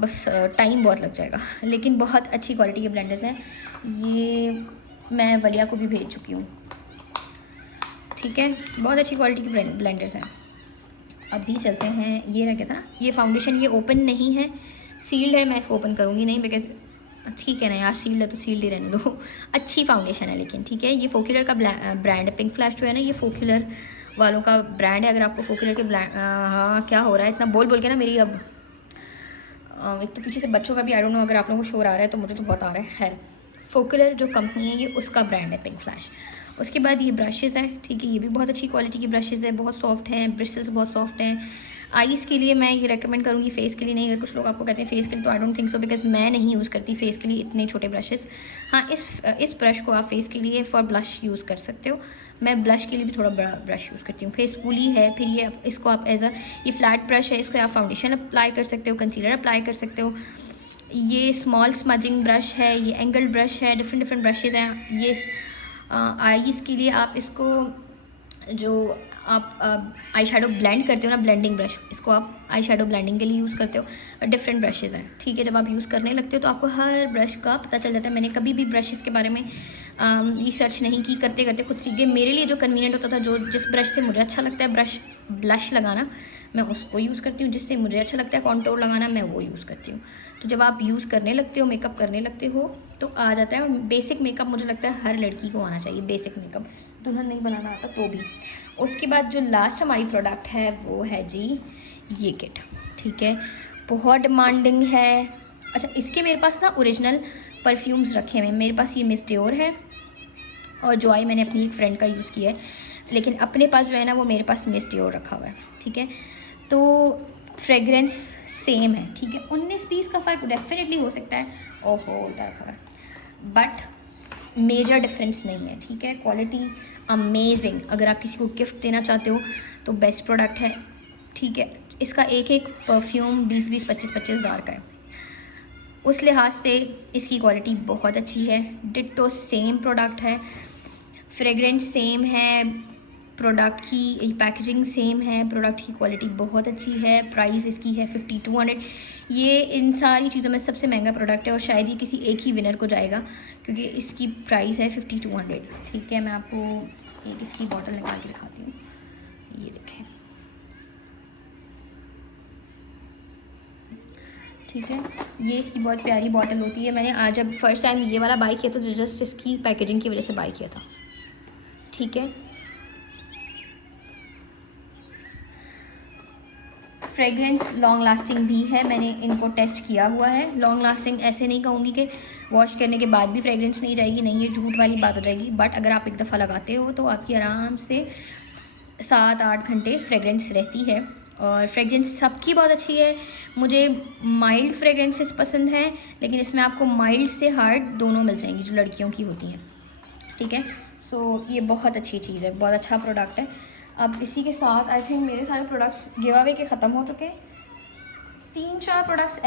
बस टाइम बहुत लग जाएगा, लेकिन बहुत अच्छी क्वालिटी के ब्लेंडर्स हैं। ये मैं वलिया को भी भेज चुकी हूँ। ठीक है, बहुत अच्छी क्वालिटी के ब्लेंडर्स हैं। अभी चलते हैं, ये रह गया था ना ये फाउंडेशन, ये ओपन नहीं है, सील्ड है, मैं इसको ओपन करूँगी नहीं बिकॉज ठीक है ना यार, सील्ड है तो सील्ड ही रहने दो। अच्छी फाउंडेशन है लेकिन ठीक है। ये फोक्यूलर का ब्रांड है, पिंक फ्लैश जो है ना ये फोक्यूलर वालों का ब्रांड है। अगर आपको फोक्यूलर के हाँ क्या हो रहा है इतना बोल बोल के ना मेरी अब एक तो पीछे से बच्चों का भी आई डोंट नो अगर आप लोगों को शोर आ रहा है तो मुझे तो बहुत आ रहा है। खैर फोक्यूलर जो कंपनी है ये उसका ब्रांड है पिंक फ्लैश। उसके बाद ये ब्रशेज़ हैं ठीक है, ये भी बहुत अच्छी क्वालिटी की ब्रशेज़ है, बहुत सॉफ्ट हैं, ब्रिस्टल्स बहुत सॉफ्ट हैं। आईज़ के लिए मैं ये रेकमेंड करूँगी, फेस के लिए नहीं। अगर कुछ लोग आपको कहते हैं फेस के लिए तो I don't think so because मैं नहीं यूज़ करती फेस के लिए इतने छोटे ब्रशेज़। हाँ इस ब्रश को आप फेस के लिए फॉर ब्लश यूज़ कर सकते हो। मैं ब्लश के लिए भी थोड़ा बड़ा ब्रश यूज़ करती हूँ। फेसफुली है, फिर ये इसको आप एज अ ये फ्लैट ब्रश है, इसको आप फाउंडेशन अप्लाई कर सकते हो, कंसीलर अप्लाई कर सकते हो। ये स्मॉल स्मजिंग ब्रश है, ये एंगल ब्रश है, डिफरेंट ब्रशेज़ हैं। ये आईज़ के लिए आप इसको जो आप आई शेडो ब्लेंड करते हो ना, ब्लेंडिंग ब्रश, इसको आप आई शेडो ब्लेंडिंग के लिए यूज़ करते हो। डिफरेंट ब्रशेज़ हैं ठीक है। जब आप यूज़ करने लगते हो तो आपको हर ब्रश का पता चल जाता है। मैंने कभी भी ब्रशेज़ के बारे में रिसर्च नहीं की, करते करते खुद सीख गए। मेरे लिए जो कन्वीनियंट होता था, जो जिस ब्रश से मुझे अच्छा लगता है ब्लश लगाना, मैं उसको यूज़ करती हूँ। जिससे मुझे अच्छा लगता है कॉन्टोर लगाना, मैं वो यूज़ करती हूँ। तो जब आप यूज़ करने लगते हो, मेकअप करने लगते हो तो आ जाता है। और बेसिक मेकअप मुझे लगता है हर लड़की को आना चाहिए, बेसिक मेकअप, दुल्हन नहीं बनाना आता तो भी। उसके बाद जो लास्ट हमारी प्रोडक्ट है वो है जी ये किट ठीक है, बहुत डिमांडिंग है। अच्छा इसके मेरे पास ना ओरिजिनल परफ्यूम्स रखे हुए हैं। मेरे पास ये मिस डियोर है और जॉय मैंने अपनी एक फ्रेंड का यूज़ किया है, लेकिन अपने पास जो है ना वो मेरे पास मिस डियोर रखा हुआ है ठीक है। तो फ्रेगरेंस सेम है ठीक है, 19-20 का फ़र्क डेफिनेटली हो सकता है, ओहो उल्टा रखा है, बट मेजर डिफरेंस नहीं है ठीक है। क्वालिटी अमेजिंग, अगर आप किसी को गिफ्ट देना चाहते हो तो बेस्ट प्रोडक्ट है ठीक है। इसका एक एक परफ्यूम 20-20, 25-25 हज़ार का है। उस लिहाज से इसकी क्वालिटी बहुत अच्छी है। डिट्टो सेम प्रोडक्ट है, फ्रेगरेंस सेम है, प्रोडक्ट की पैकेजिंग सेम है, प्रोडक्ट की क्वालिटी बहुत अच्छी है। प्राइस इसकी है 5200। ये इन सारी चीज़ों में सबसे महंगा प्रोडक्ट है और शायद ये किसी एक ही विनर को जाएगा क्योंकि इसकी प्राइस है 5200 ठीक है। मैं आपको एक इसकी बॉटल निकाल के दिखाती हूँ, ये देखें ठीक है। ये इसकी बहुत प्यारी बॉटल होती है। मैंने आज जब फर्स्ट टाइम ये वाला बाय किया तो जस्ट इसकी पैकेजिंग की वजह से बाय किया था ठीक है। फ्रेगरेंस लॉन्ग लास्टिंग भी है, मैंने इनको टेस्ट किया हुआ है। लॉन्ग लास्टिंग ऐसे नहीं कहूँगी कि वॉश करने के बाद भी फ्रेगरेंस नहीं जाएगी, नहीं ये झूठ वाली बात हो जाएगी, बट अगर आप एक दफ़ा लगाते हो तो आपकी आराम से 7-8 घंटे फ्रेगरेंस रहती है। और फ्रेगरेंस सबकी बहुत अच्छी है। मुझे माइल्ड फ्रेगरेंसेस पसंद हैं, लेकिन इसमें आपको माइल्ड से हार्ड दोनों मिल जाएंगी जो लड़कियों की होती हैं ठीक है। सो ये बहुत अच्छी चीज़ है, बहुत अच्छा प्रोडक्ट है। अब इसी के साथ आई थिंक मेरे सारे प्रोडक्ट्स गिव अवे के ख़त्म हो चुके हैं। 3-4 प्रोडक्ट्स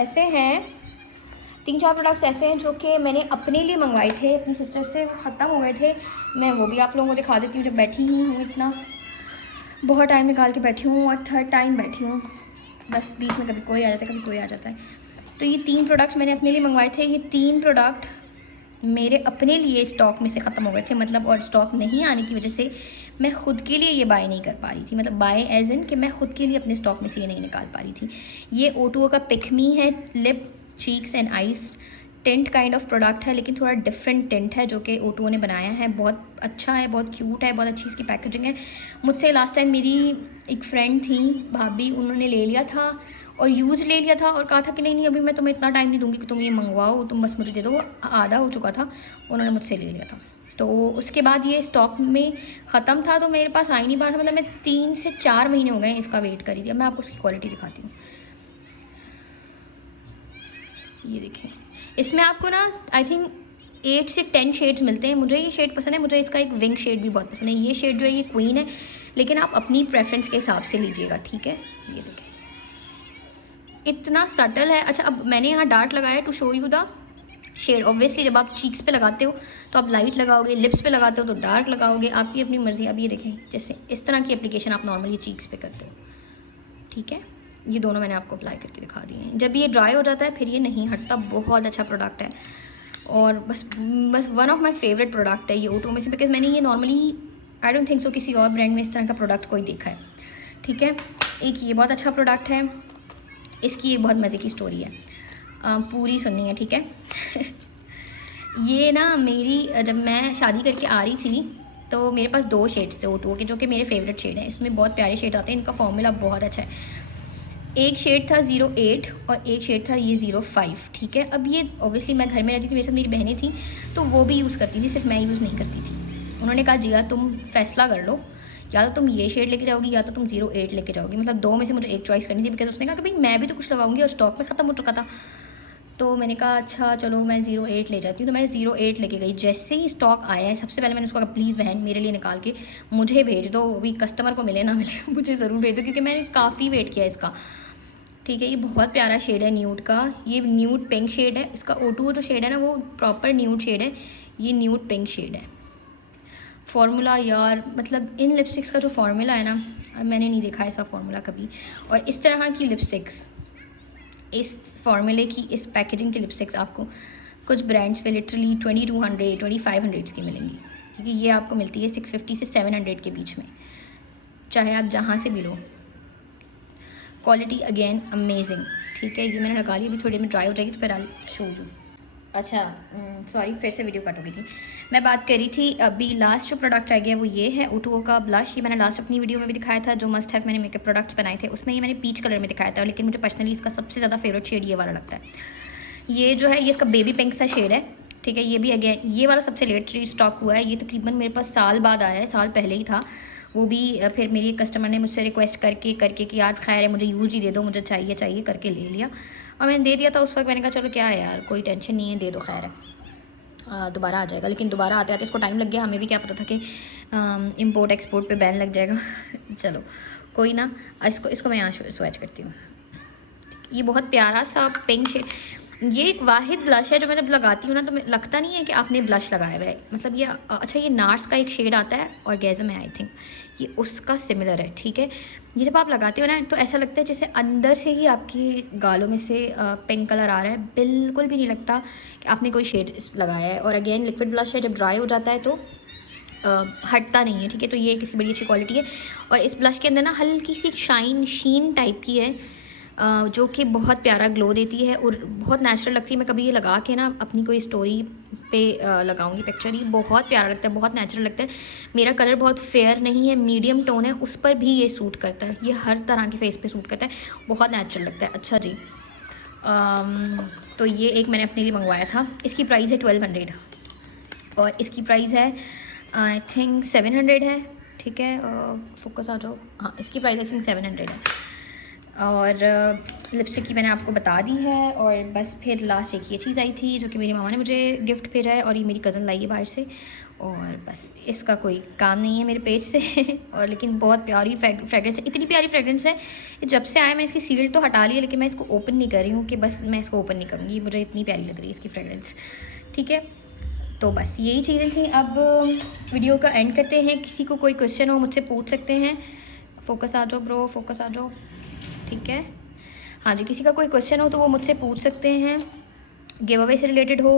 ऐसे हैं जो कि मैंने अपने लिए मंगवाए थे, अपनी सिस्टर से, ख़त्म हो गए थे। मैं वो भी आप लोगों को दिखा देती हूँ। जब बैठी ही हूँ, इतना बहुत टाइम निकाल के बैठी हूँ और थर्ड टाइम बैठी हूँ, बस बीच में कभी कोई आ जाता है कभी कोई आ जाता है। तो ये 3 प्रोडक्ट मैंने अपने लिए मंगवाए थे। ये 3 प्रोडक्ट मेरे अपने लिए स्टॉक में से ख़त्म हो गए थे, मतलब, और स्टॉक नहीं आने की वजह से मैं ख़ुद के लिए ये बाय नहीं कर पा रही थी, मतलब बाय एज इन कि मैं ख़ुद के लिए अपने स्टॉक में से ये नहीं निकाल पा रही थी। ये O2O का पिक मी है, lip cheeks and eyes tent kind of product है, लेकिन थोड़ा डिफरेंट टेंट है जो कि O2O ने बनाया है। बहुत अच्छा है, बहुत क्यूट है, बहुत अच्छी इसकी पैकेजिंग है। मुझसे लास्ट टाइम मेरी एक फ्रेंड थी भाभी, उन्होंने ले लिया था और यूज़ ले लिया था और कहा था कि नहीं अभी मैं तुम्हें इतना टाइम नहीं दूंगी कि तुम ये मंगवाओ, तुम बस मुझे दे दो। वो आधा हो चुका था, उन्होंने मुझसे ले लिया था। तो उसके बाद ये स्टॉक में ख़त्म था तो मेरे पास आ ही नहीं पा रहा था, मतलब मैं 3 से 4 महीने हो गए इसका वेट करी थी। अब मैं आपको उसकी क्वालिटी दिखाती हूँ, ये देखें। इसमें आपको ना आई थिंक 8 से 10 शेड्स मिलते हैं। मुझे ये शेड पसंद है, मुझे इसका एक विंग शेड भी बहुत पसंद है। ये शेड जो है ये क्वीन है, लेकिन आप अपनी प्रेफरेंस के हिसाब से लीजिएगा ठीक है। ये देखें इतना सटल है। अच्छा अब मैंने यहाँ डार्क लगाया to show you the shade. Obviously जब आप चीक्स पे लगाते हो तो आप लाइट लगाओगे, लिप्स पे लगाते हो तो डार्क लगाओगे, आपकी अपनी मर्ज़ी। अब ये देखें जैसे इस तरह की एप्लीकेशन आप नॉर्मली चीक्स पे करते हो ठीक है। ये दोनों मैंने आपको अप्लाई करके दिखा दिए हैं। जब ये ड्राई हो जाता है फिर ये नहीं हटता, बहुत अच्छा प्रोडक्ट है और बस one of my favourite product है ये O2O में से, बिकॉज मैंने ये normally I don't think so किसी और ब्रांड में इस तरह का प्रोडक्ट कोई देखा है ठीक है। एक ये बहुत अच्छा प्रोडक्ट है, इसकी एक बहुत मज़े की स्टोरी है, पूरी सुननी है, ठीक है। ये ना मेरी जब मैं शादी करके आ रही थी तो मेरे पास 2 शेड्स थे O2O के, जो कि मेरे फेवरेट शेड हैं। इसमें बहुत प्यारे शेड आते हैं, इनका फॉर्मूला बहुत अच्छा है। एक शेड था 08 और एक शेड था ये 05, ठीक है। अब ये ऑब्वियसली मैं घर में रहती थी, मेरे साथ मेरी बहनें थी, तो वो भी यूज़ करती थी, सिर्फ मैं यूज़ नहीं करती थी। उन्होंने कहा जिया तुम फैसला कर लो, या तो तुम ये शेड लेके जाओगी या तो तुम 08 लेके जाओगी, मतलब 2 में से मुझे एक चॉइस करनी थी। बिकॉज उसने कहा कि भाई मैं भी तो कुछ लगाऊंगी और स्टॉक में ख़त्म हो चुका था। तो मैंने कहा अच्छा चलो मैं 08 ले जाती हूँ। तो मैं 08 लेके गई। जैसे ही स्टॉक आया है सबसे पहले मैंने उसको कहा प्लीज़ बहन मेरे लिए निकाल के मुझे भेज दो, अभी कस्टमर को मिले ना मिले मुझे ज़रूर भेज दो, क्योंकि मैंने काफ़ी वेट किया इसका, ठीक है। ये बहुत प्यारा शेड है न्यूड का, ये न्यूड पिंक शेड है। इसका O2O जो शेड है ना वो प्रॉपर न्यूड शेड है, ये न्यूड पिंक शेड है। फार्मूला यार मतलब इन लिपस्टिक्स का जो फार्मूला है ना, मैंने नहीं देखा ऐसा फार्मूला कभी। और इस तरह की लिपस्टिक्स, इस फार्मूले की, इस पैकेजिंग की लिपस्टिक्स आपको कुछ ब्रांड्स पे लिटरली 2200 2500 की मिलेंगी, ठीक है। ये आपको मिलती है 650 से 700 के बीच में, चाहे आप जहाँ से भी लो। क्वालिटी अगेन अमेजिंग, ठीक है। ये मैंने लगा ली, अभी थोड़ी में ड्राई हो जाएगी तो फिर आई शो यू। अच्छा सॉरी, फिर से वीडियो कट हो गई थी। मैं बात कर रही थी अभी लास्ट जो प्रोडक्ट रह गया वो ये है O2O का ब्लश। ये मैंने लास्ट अपनी वीडियो में भी दिखाया था, जो मस्ट हैव मैंने मेकअप प्रोडक्ट्स बनाए थे उसमें ये मैंने पीच कलर में दिखाया था, लेकिन मुझे पर्सनली इसका सबसे ज़्यादा फेवरेट शेड ये वाला लगता है। ये जो है ये इसका बेबी पिंक सा शेड है, ठीक है। ये भी अगेन ये वाला सबसे लेट स्टॉक हुआ है, ये तकरीबन मेरे पास साल बाद आया है, साल पहले ही था वो भी। फिर मेरी कस्टमर ने मुझसे रिक्वेस्ट करके कि यार खैर है मुझे यूज़ ही दे दो, मुझे चाहिए करके ले लिया और मैंने दे दिया था उस वक्त। मैंने कहा चलो क्या है यार, कोई टेंशन नहीं है, दे दो, खैर है दोबारा आ जाएगा। लेकिन दोबारा आते आते इसको टाइम लग गया, हमें भी क्या पता था कि इंपोर्ट एक्सपोर्ट पे बैन लग जाएगा चलो कोई ना, इसको मैं यहाँ स्विच करती हूँ। ये बहुत प्यारा सा पिंक शेड, ये एक वाहिद ब्लश है जो मैं जब लगाती हूँ ना तो लगता नहीं है कि आपने ब्लश लगाया हुआ है, मतलब ये अच्छा। ये नार्स का एक शेड आता है और गैज़म है आई थिंक, ये उसका सिमिलर है, ठीक है। ये जब आप लगाते हो ना तो ऐसा लगता है जैसे अंदर से ही आपकी गालों में से पिंक कलर आ रहा है, बिल्कुल भी नहीं लगता कि आपने कोई शेड लगाया है। और अगेन लिक्विड ब्लश है, जब ड्राई हो जाता है तो हटता नहीं है, ठीक है। तो ये किसी बड़ी अच्छी क्वालिटी है। और इस ब्लश के अंदर ना हल्की सी शीन टाइप की है, जो कि बहुत प्यारा ग्लो देती है और बहुत नेचुरल लगती है। मैं कभी ये लगा के ना अपनी कोई स्टोरी पे लगाऊंगी पिक्चर, ही बहुत प्यारा लगता है, बहुत नेचुरल लगता है। मेरा कलर बहुत फेयर नहीं है, मीडियम टोन है, उस पर भी ये सूट करता है, ये हर तरह की फेस पे सूट करता है, बहुत नेचुरल लगता है। अच्छा जी, तो ये एक मैंने अपने लिए मंगवाया था, इसकी प्राइस है 1200 और इसकी प्राइस है आई थिंक 700 है, ठीक है। फोकस आ जाओ, हाँ इसकी प्राइस आई थिंक 700 है। और लिपस्टिक की मैंने आपको बता दी है। और बस फिर लास्ट एक ये चीज़ आई थी जो कि मेरी मामा ने मुझे गिफ्ट भेजा है, और ये मेरी कज़न लाई है बाहर से, और बस इसका कोई काम नहीं है मेरे पेज से और लेकिन बहुत प्यारी फ्रेगरेंस है, इतनी प्यारी फ्रेगरेंस है। जब से आया मैंने इसकी सील तो हटा लिया, लेकिन मैं इसको ओपन नहीं कर रही हूँ कि बस मैं इसको ओपन नहीं करूँगी, मुझे इतनी प्यारी लग रही है इसकी फ्रेगरेंस, ठीक है। तो बस यही चीज़ें थी। अब वीडियो का एंड करते हैं। किसी को कोई क्वेश्चन हो मुझसे पूछ सकते हैं। फोकस आ जाओ ब्रो, फोकस आ जाओ, ठीक है। हाँ जी, किसी का कोई क्वेश्चन हो तो वो मुझसे पूछ सकते हैं। गिव अवे से रिलेटेड हो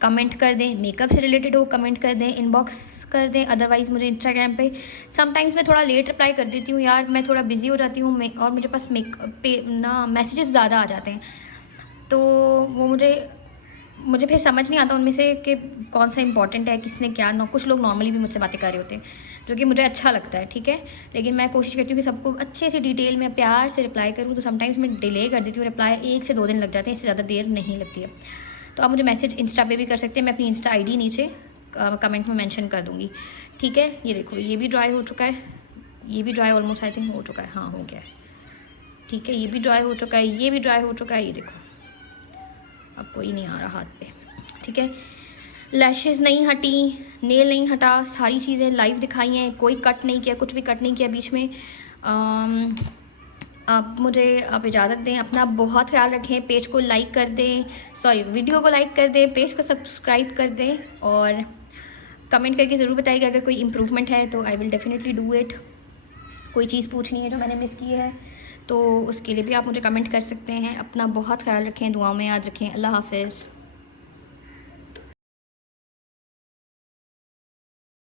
कमेंट कर दें, मेकअप से रिलेटेड हो कमेंट कर दें, इनबॉक्स कर दें। अदरवाइज़ मुझे इंस्टाग्राम पे समटाइम्स मैं थोड़ा लेट रिप्लाई कर देती हूँ यार, मैं थोड़ा बिजी हो जाती हूँ और मुझे पास मेकअप पे ना मैसेजेस ज़्यादा आ जाते हैं, तो वो मुझे फिर समझ नहीं आता उनमें से कि कौन सा इंपॉर्टेंट है, किसने क्या कुछ लोग नॉर्मली भी मुझसे बातें कर रहे होते हैं, जो कि मुझे अच्छा लगता है, ठीक है। लेकिन मैं कोशिश करती हूँ कि सबको अच्छे से डिटेल में प्यार से रिप्लाई करूँ, तो समटाइम्स मैं डिले कर देती हूँ, रिप्लाई 1 से 2 दिन लग जाते हैं, इससे ज़्यादा देर नहीं लगती है। तो आप मुझे मैसेज इंस्टा पे भी कर सकते हैं, मैं अपनी इंस्टा ID नीचे कमेंट में मेंशन कर दूँगी, ठीक है। ये देखो ये भी ड्राई हो चुका है, ये भी ड्राई ऑलमोस्ट आई थिंक हो चुका है, हाँ हो गया है, ठीक है। ये भी ड्राई हो चुका है, ये भी ड्राई हो चुका है, ये देखो अब कोई नहीं आ रहा हाथ पे, ठीक है। लैशेज़ नहीं हटी, नेल नहीं हटा, सारी चीज़ें लाइव दिखाई हैं, कोई कट नहीं किया, कुछ भी कट नहीं किया बीच में। आप इजाज़त दें, अपना बहुत ख्याल रखें, पेज को लाइक कर दें, सॉरी वीडियो को लाइक कर दें, पेज को सब्सक्राइब कर दें, और कमेंट करके ज़रूर बताइएगा अगर कोई इम्प्रूवमेंट है तो I will definitely do it. कोई चीज़ पूछनी है जो मैंने मिस की है तो उसके लिए भी आप मुझे कमेंट कर सकते हैं। अपना बहुत ख्याल रखें, दुआओं में याद रखें। अल्लाह हाफ़िज़।